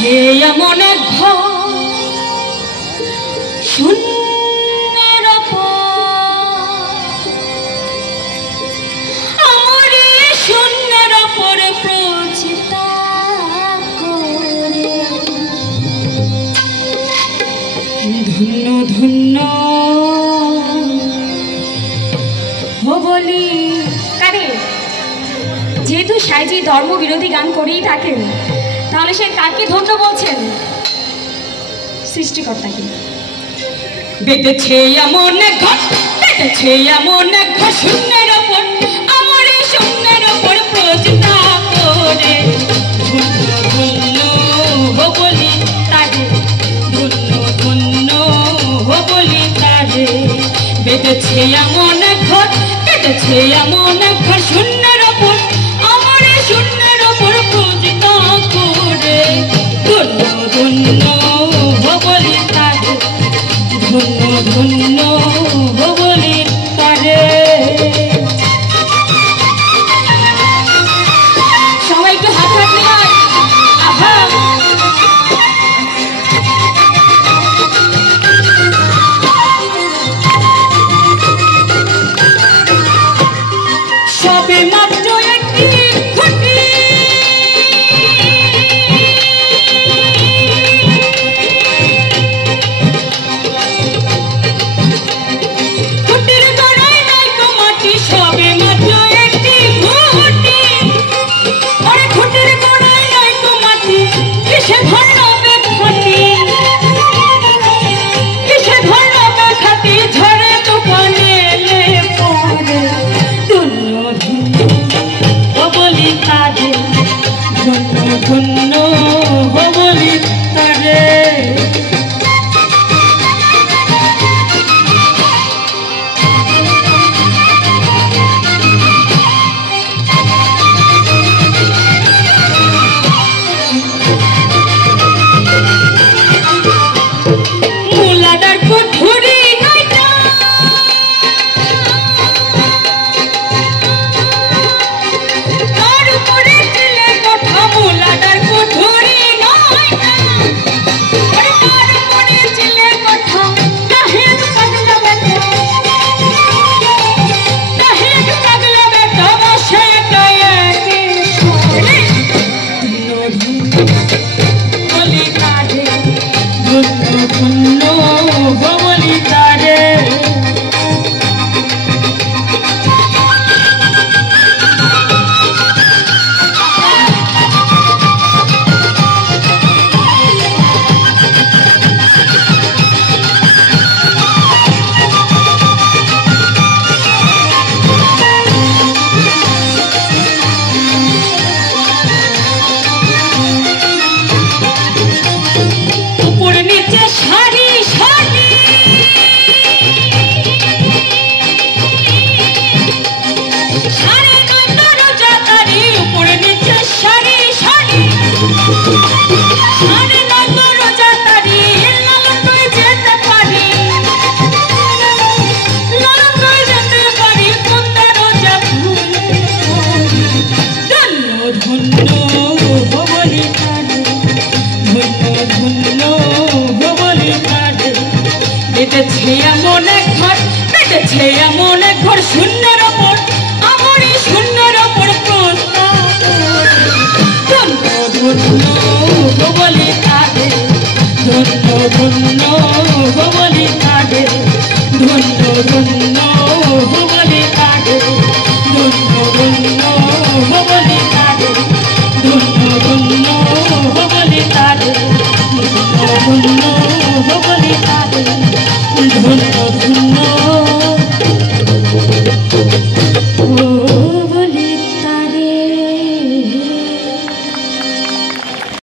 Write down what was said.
বেঁধেছে এমন এক ঘর শূন্যের আমার শূন্যের ওপরে প্রচিতা করে ধন্য ধন্য বলি কারে যেহেতু সাইজি ধর্ম বিরোধী গান করেই থাকেন তাহলে সে কাকে ধন্য বলছেন? সৃষ্টিকর্তাকে। বেঁধেছে এমন ঘর, বেঁধেছে এমন ঘর শূন্যের ওপর আমার শূন্যের ওপর প্রচিতা করে ধন্য ধন্য বলি তারে ধন্য ধন্য বলি তারে বেঁধেছে এমন ঘর, বেঁধেছে এমন ঘর শূন্যের ওপর আমার শূন্যের ওপর প্রচিতা করে ধন্য ধন্য বলি তারে ধন্য ধন্য বলি তারে। সবাই একটু হাত হাতলে হয়। আহা সবে মাত্র একটি খুঁটি খুঁটির গোড়ায় নাই তো মাটি সবে মাত্র একটি খুঁটি আরে খুঁটির গোড়ায় নাই তো মাটি কিসে ধরবে খুঁটি কিসে ধরবে খাটি ঝরে তুফানে এলে পড়ে ধন্য ধন্য বলি তারে ধন্য ধন্য বলি তারে। মুলাদার কুঠুরি নয়টা তার উপরে চিলে কোঠা মুলাদার কুঠুরি নয়টা আরে তার উপরে চিলে কোঠা নাহিদ পাগলা বেটা নাহিদ পাগলা বেটা বসে কায়াকে সরে ধন্য ধন্য বলি তারে ধন্য ধন্য বলি তারে। উপর নিচে সারি সারি সারি নয় দরজা তারি উপর নিচে সারি সারি সারি নয় দরজা তারি লালন করে যেতে পারি লালন করে যেতে পারি কোন দরজা ভুলে ধন্য ধন্য বলি তারে ধন্য ধন্য বলি তারে বেঁধেছে এমন এক ঘর, বেঁধেছে এমন এক ঘর শূন্যের ওপর আমার শূন্যের ওপর প্রস্তা ধন্য ধন্য বলি তারে ধন্য ধন্য বলি তারে ধন্য ধন্য